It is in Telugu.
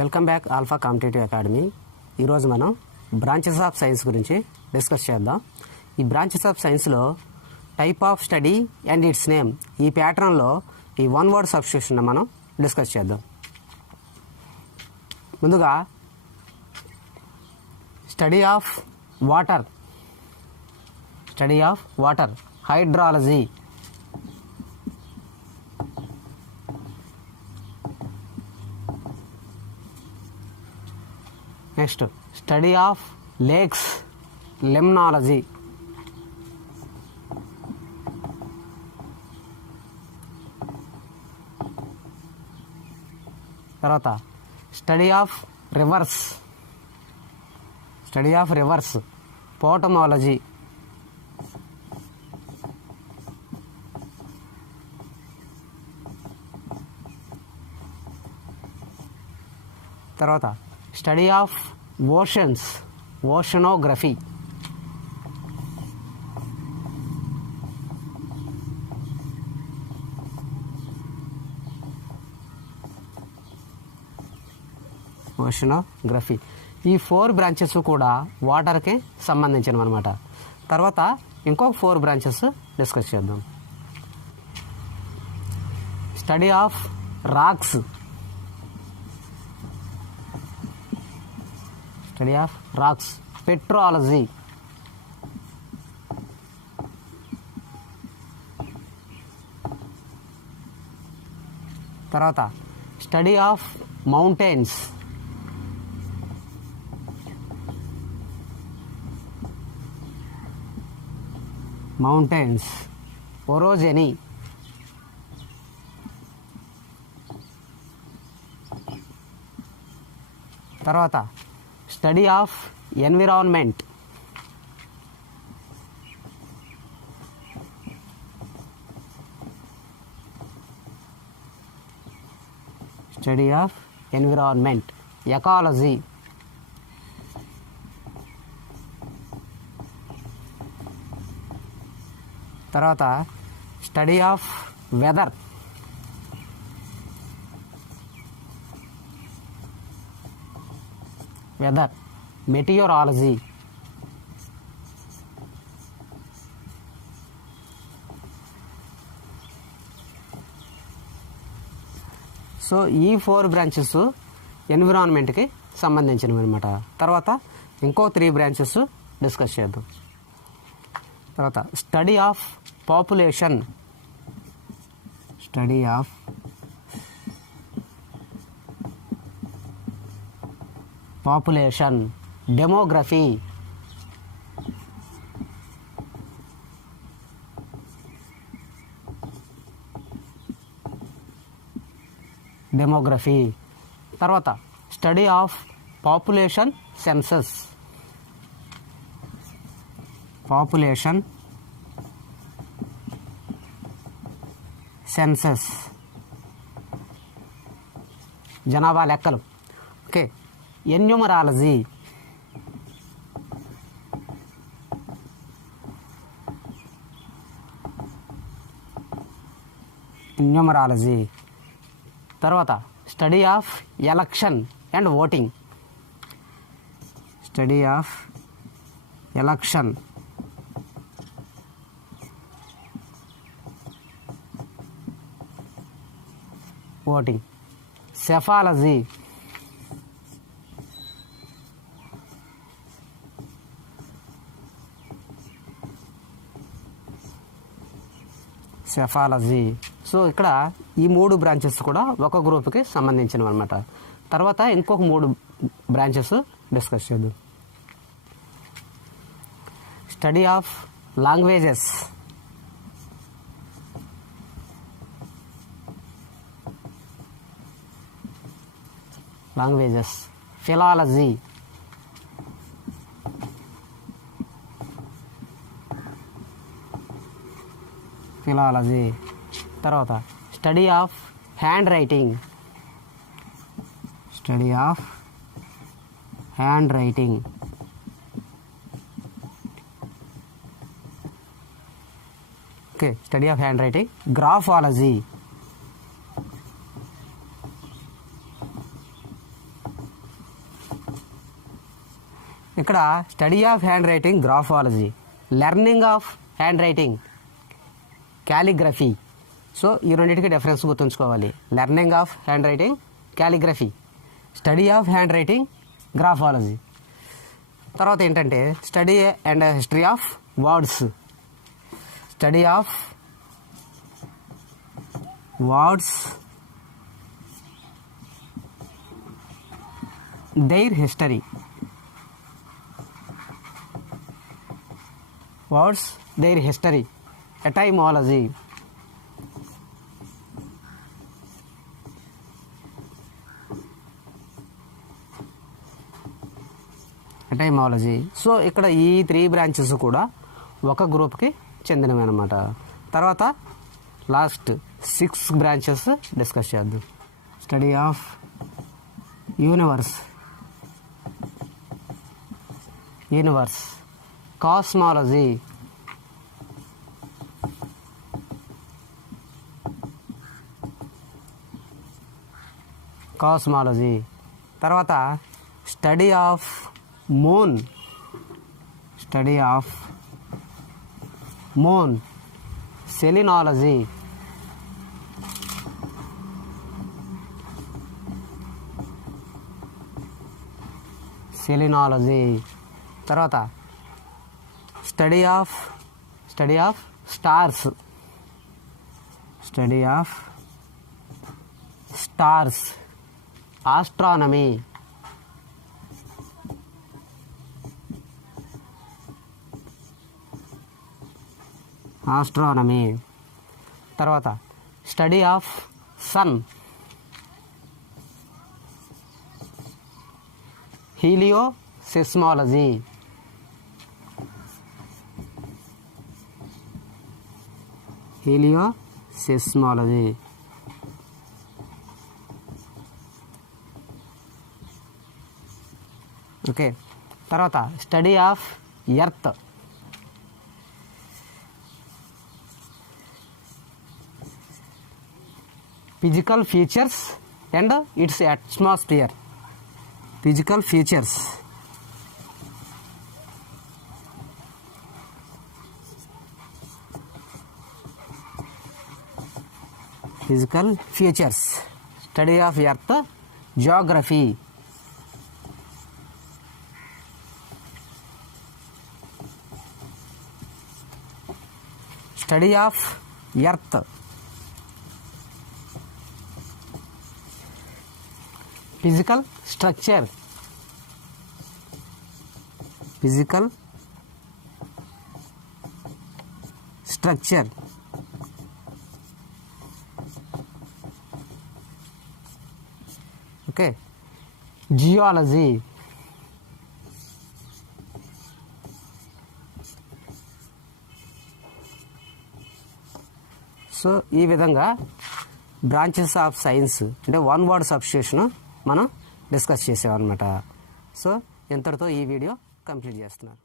Welcome back alpha competitive academy. ఈరోజు మనం బ్రాంచెస్ ఆఫ్ సైన్స్ గురించి డిస్కస్ చేద్దాం. ఈ బ్రాంచెస్ ఆఫ్ సైన్స్లో type of study and its name, ఈ ప్యాటర్న్లో ఈ వన్ వర్డ్ సబ్స్టిట్యూషన్ మనం డిస్కస్ చేద్దాం. ముందుగా study of water, hydrology. Next study of lakes, limnology. తర్వాత స్టడీ ఆఫ్ రివర్స్, పోటమాలజీ. తర్వాత స్టడీ ఆఫ్ ఓషన్స్, ఓషనోగ్రఫీ. ఈ 4 బ్రాంచెస్ కూడా వాటర్కి సంబంధించినవి అనమాట. తర్వాత ఇంకొక 4 బ్రాంచెస్ డిస్కస్ చేద్దాం. Study of rocks, petrology. తర్వాత స్టడీ ఆఫ్ మౌంటైన్స్, ఒరోజెనీ. తర్వాత స్టడీ ఆఫ్ ఎన్విరాన్మెంట్, ఎకాలజీ. తర్వాత study of weather, meteorology. So ఈ 4 బ్రాంచెస్ ఎన్విరాన్మెంట్కి సంబంధించినవి అనమాట. తర్వాత ఇంకో 3 బ్రాంచెస్ డిస్కస్ చేద్దాం. తర్వాత స్టడీ ఆఫ్ పాపులేషన్, డెమోగ్రఫీ. తర్వాత స్టడీ ఆఫ్ పాపులేషన్ సెన్సస్, జనాభా లెక్కలు. ఓకే. ఎన్యూమరాలజీ, తర్వాత study of election and voting, psephology. So ఇక్కడ ఈ 3 బ్రాంచెస్ కూడా ఒక గ్రూప్కి సంబంధించినవి అనమాట. తర్వాత ఇంకొక 3 బ్రాంచెస్ డిస్కస్ చేద్దాం. Study of languages, philology. తర్వాత study of handwriting, okay. Study of handwriting, graphology. ఇక్కడ study of handwriting graphology, learning of handwriting calligraphy. So ఈ రెండింటికి డిఫరెన్స్ గుర్తుంచుకోవాలి. Learning of handwriting calligraphy, study of handwriting graphology. తర్వాత ఏంటంటే study and history of words, study of words, their history, words, their history, etymology, etymology. సో ఇక్కడ ఈ 3 బ్రాంచెస్ కూడా ఒక గ్రూప్కి చెందినవి అన్నమాట. తర్వాత లాస్ట్ 6 బ్రాంచెస్ డిస్కస్ చేద్దాం. స్టడీ ఆఫ్ యూనివర్స్, కాస్మాలజీ, తర్వాత స్టడీ ఆఫ్ మూన్, సెలినాలజీ, తర్వాత స్టడీ ఆఫ్ స్టార్స్, ఆస్ట్రానమీ, తర్వాత స్టడీ ఆఫ్ సన్, హీలియోసిస్మాలజీ, ఓకే. తర్వాత study of earth, physical features and it's atmosphere, physical features, study of earth, Geography, study of earth, physical structure, okay. Geology, so ఈ విధంగా బ్రాంచెస్ ఆఫ్ సైన్స్ అంటే వన్ వర్డ్ సబ్స్టిట్యూషన్ మనం డిస్కస్ చేసామన్నమాట. సో ఇంతటితో ఈ వీడియో కంప్లీట్ చేస్తున్నారు.